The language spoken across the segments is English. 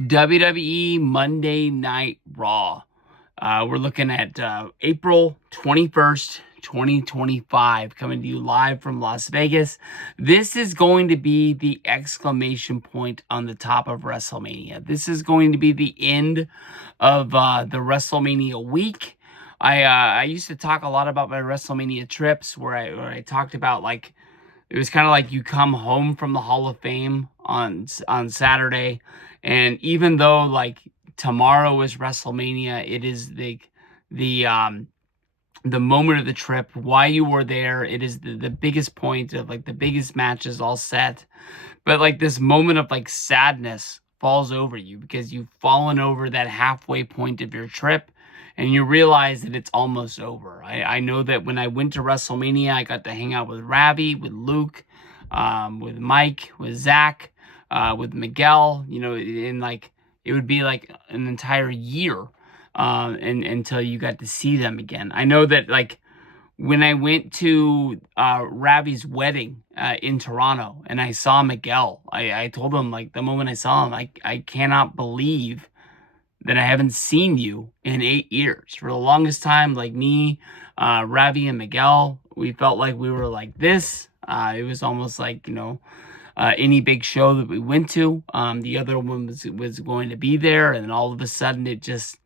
WWE Monday Night Raw. We're looking at April 21st, 2025, coming to you live from Las Vegas. This is going to be the exclamation point on the top of WrestleMania. This is going to be the end of the WrestleMania week. I used to talk a lot about my WrestleMania trips where I talked about like it was kind of like you come home from the Hall of Fame on Saturday, and even though like tomorrow is WrestleMania, it is the the moment of the trip, why you were there. It is the biggest point of like the biggest matches all set, but like this moment of like sadness falls over you because you've fallen over that halfway point of your trip and you realize that it's almost over. I know that when I went to WrestleMania, I got to hang out with Ravi, with Luke, with Mike, with Zach, with Miguel, and like it would be like an entire year and until you got to see them again. I know that like when I went to Ravi's wedding in Toronto and I saw Miguel, I told him like the moment I saw him, I cannot believe that I haven't seen you in 8 years. For the longest time, like me, Ravi and Miguel, we felt like we were like this. It was almost like, any big show that we went to, the other one was going to be there. And then all of a sudden it just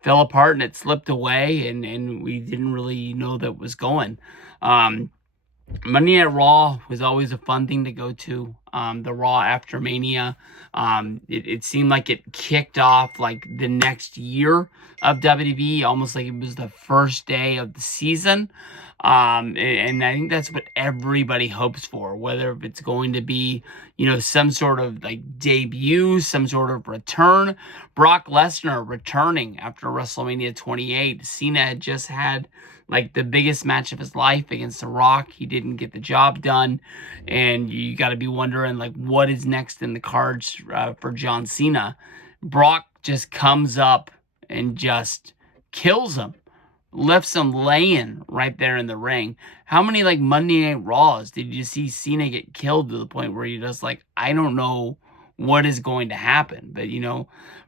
fell apart and it slipped away and we didn't really know that was going. Monday Night Raw was always a fun thing to go to. The Raw after Mania, it seemed like it kicked off like the next year of WWE, almost like it was the first day of the season. And I think that's what everybody hopes for, whether it's going to be, some sort of like debut, some sort of return. Brock Lesnar returning after WrestleMania 28. Cena had just had like the biggest match of his life against The Rock. He didn't get the job done. And you got to be wondering, like, what is next in the cards for John Cena? Brock just comes up and just kills him, left him laying right there in the ring. How many, like, Monday Night Raws did you see Cena get killed to the point where you're just like, I don't know what is going to happen? But,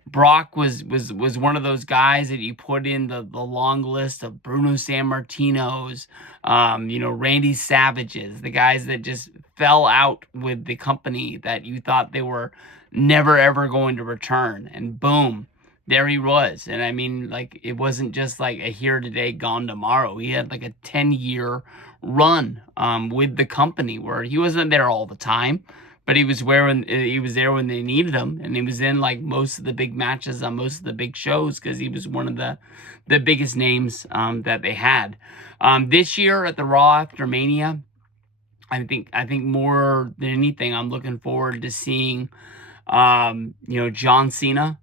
Brock was one of those guys that you put in the long list of Bruno Sammartinos, Randy Savages, the guys that just fell out with the company that you thought they were never ever going to return. And boom, there he was. And I mean, like, it wasn't just like a here today, gone tomorrow. He had like a 10-year run with the company where he wasn't there all the time, but he was there when they needed him, and he was in like most of the big matches on most of the big shows because he was one of the biggest names that they had. This year at the Raw after Mania, I think more than anything, I'm looking forward to seeing John Cena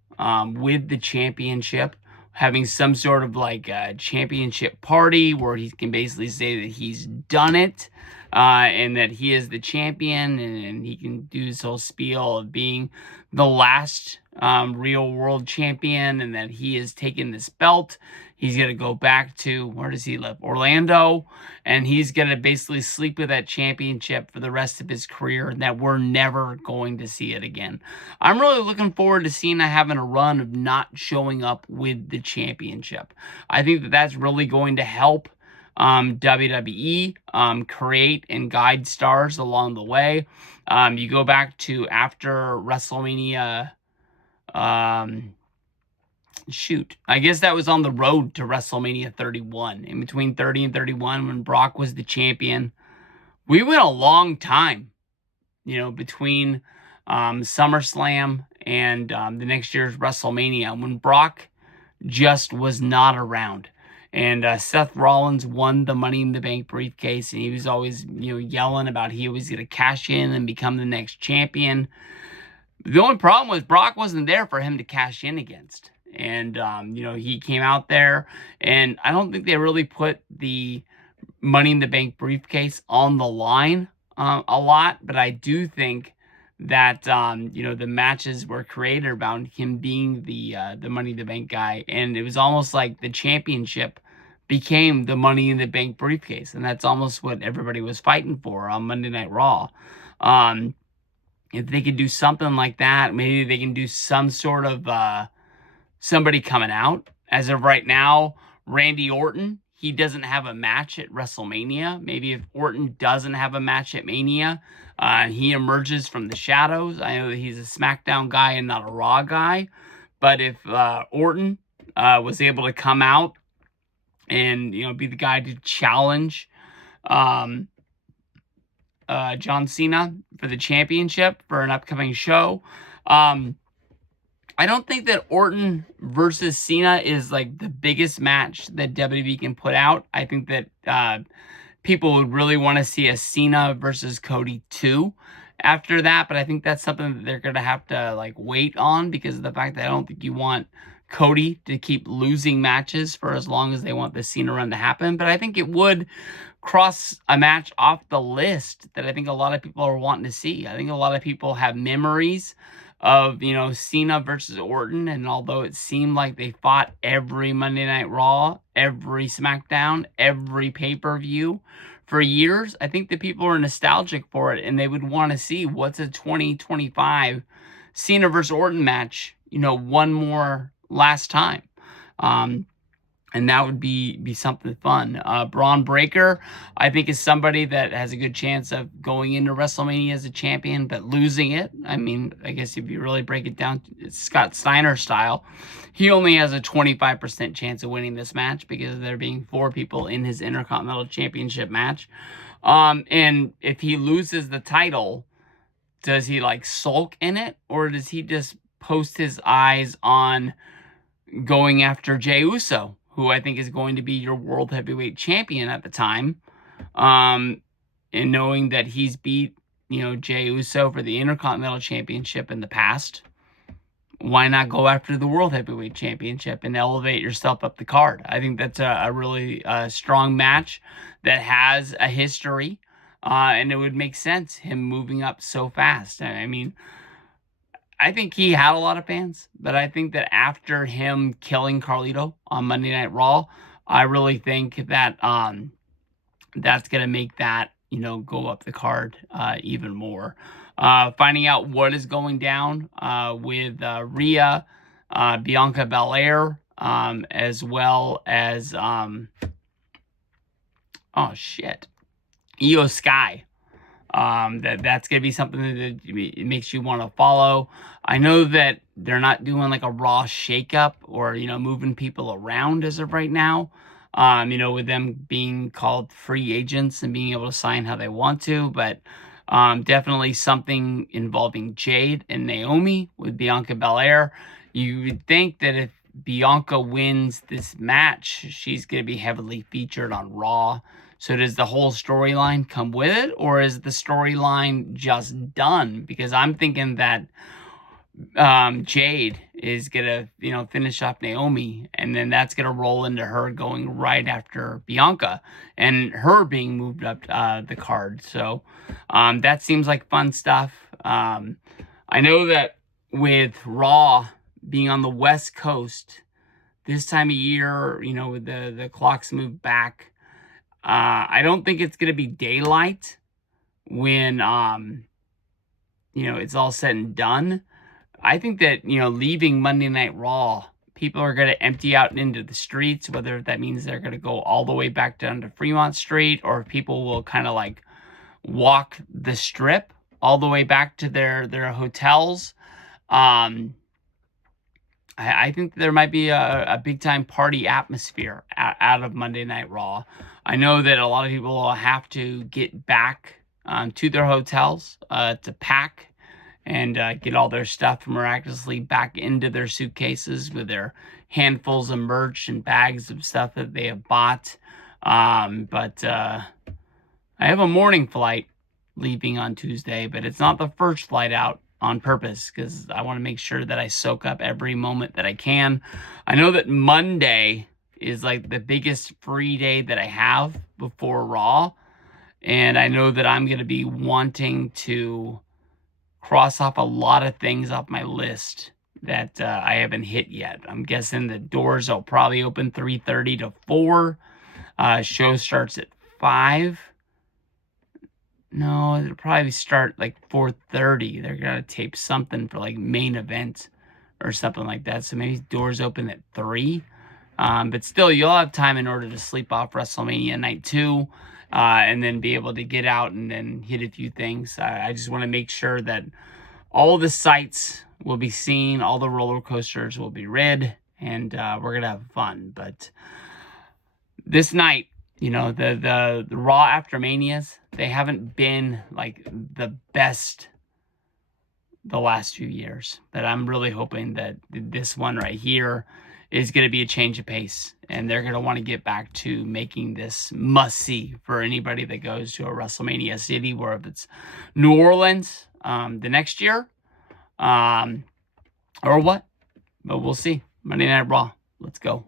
with the championship, having some sort of like a championship party where he can basically say that he's done it, and that he is the champion, and he can do his whole spiel of being the last real world champion, and that he has taken this belt. He's going to go back to, where does he live? Orlando. And he's going to basically sleep with that championship for the rest of his career, and that we're never going to see it again. I'm really looking forward to Cena having a run of not showing up with the championship. I think that that's really going to help WWE create and guide stars along the way. You go back to after WrestleMania, I guess that was on the road to WrestleMania 31. In between 30 and 31, when Brock was the champion, we went a long time, between SummerSlam and the next year's WrestleMania, when Brock just was not around. And Seth Rollins won the Money in the Bank briefcase, and he was always, yelling about he was going to cash in and become the next champion. The only problem was Brock wasn't there for him to cash in against. And, he came out there, and I don't think they really put the Money in the Bank briefcase on the line a lot, but I do think that, the matches were created around him being the Money in the Bank guy, and it was almost like the championship became the Money in the Bank briefcase, and that's almost what everybody was fighting for on Monday Night Raw. if they could do something like that, maybe they can do some sort of somebody coming out. As of right now, Randy Orton, he doesn't have a match at WrestleMania. Maybe if Orton doesn't have a match at Mania, he emerges from the shadows. I know that he's a SmackDown guy and not a Raw guy, but if Orton was able to come out and be the guy to challenge um, John Cena for the championship for an upcoming show. I don't think that Orton versus Cena is like the biggest match that WWE can put out. I think that people would really want to see a Cena versus Cody 2 after that, but I think that's something that they're going to have to like wait on because of the fact that I don't think you want Cody to keep losing matches for as long as they want the Cena run to happen. But I think it would cross a match off the list that I think a lot of people are wanting to see. I think a lot of people have memories of, Cena versus Orton, and although it seemed like they fought every Monday Night Raw, every SmackDown, every pay-per-view for years, I think that people are nostalgic for it, and they would want to see what's a 2025 Cena versus Orton match, one more last time. And that would be something fun. Braun Breaker, I think, is somebody that has a good chance of going into WrestleMania as a champion, but losing it. I mean, I guess if you really break it down, it's Scott Steiner style. He only has a 25% chance of winning this match because there being 4 people in his Intercontinental Championship match. And if he loses the title, does he like sulk in it, or does he just post his eyes on going after Jey Uso, who I think is going to be your World Heavyweight Champion at the time, and knowing that he's beat, Jey Uso for the Intercontinental Championship in the past, why not go after the World Heavyweight Championship and elevate yourself up the card? I think that's a really strong match that has a history, and it would make sense, him moving up so fast. I mean, I think he had a lot of fans, but I think that after him killing Carlito on Monday Night Raw, I really think that that's going to make that, go up the card even more. Finding out what is going down with Rhea, Bianca Belair, as well as, Io Sky. That's going to be something that it makes you want to follow. I know that they're not doing like a Raw shakeup or, moving people around as of right now. With them being called free agents and being able to sign how they want to, but definitely something involving Jade and Naomi with Bianca Belair. You would think that if Bianca wins this match, she's going to be heavily featured on Raw. So does the whole storyline come with it, or is the storyline just done? Because I'm thinking that Jade is gonna, finish off Naomi, and then that's gonna roll into her going right after Bianca, and her being moved up the card. So that seems like fun stuff. I know that with Raw being on the West Coast this time of year, with the clocks moved back. I don't think it's going to be daylight when, it's all said and done. I think that, leaving Monday Night Raw, people are going to empty out into the streets, whether that means they're going to go all the way back down to Fremont Street, or people will kind of like walk the strip all the way back to their hotels. I think there might be a big-time party atmosphere out of Monday Night Raw. I know that a lot of people will have to get back to their hotels to pack and get all their stuff miraculously back into their suitcases with their handfuls of merch and bags of stuff that they have bought. But I have a morning flight leaving on Tuesday, but it's not the first flight out on purpose because I want to make sure that I soak up every moment that I can. I know that Monday is like the biggest free day that I have before Raw, and I know that I'm going to be wanting to cross off a lot of things off my list that I haven't hit yet. I'm guessing the doors will probably open 3:30 to 4. Show starts at 5. No, it'll probably start like 4:30. They're gonna tape something for like main event or something like that. So maybe doors open at 3. But still, you'll have time in order to sleep off WrestleMania night 2, and then be able to get out and then hit a few things. I just want to make sure that all the sights will be seen, all the roller coasters will be rid, and we're gonna have fun. But this night, you know, the Raw After Manias, they haven't been like the best the last few years. But I'm really hoping that this one right here is going to be a change of pace, and they're going to want to get back to making this must see for anybody that goes to a WrestleMania city, where if it's New Orleans the next year, or what. But we'll see. Monday Night Raw. Let's go.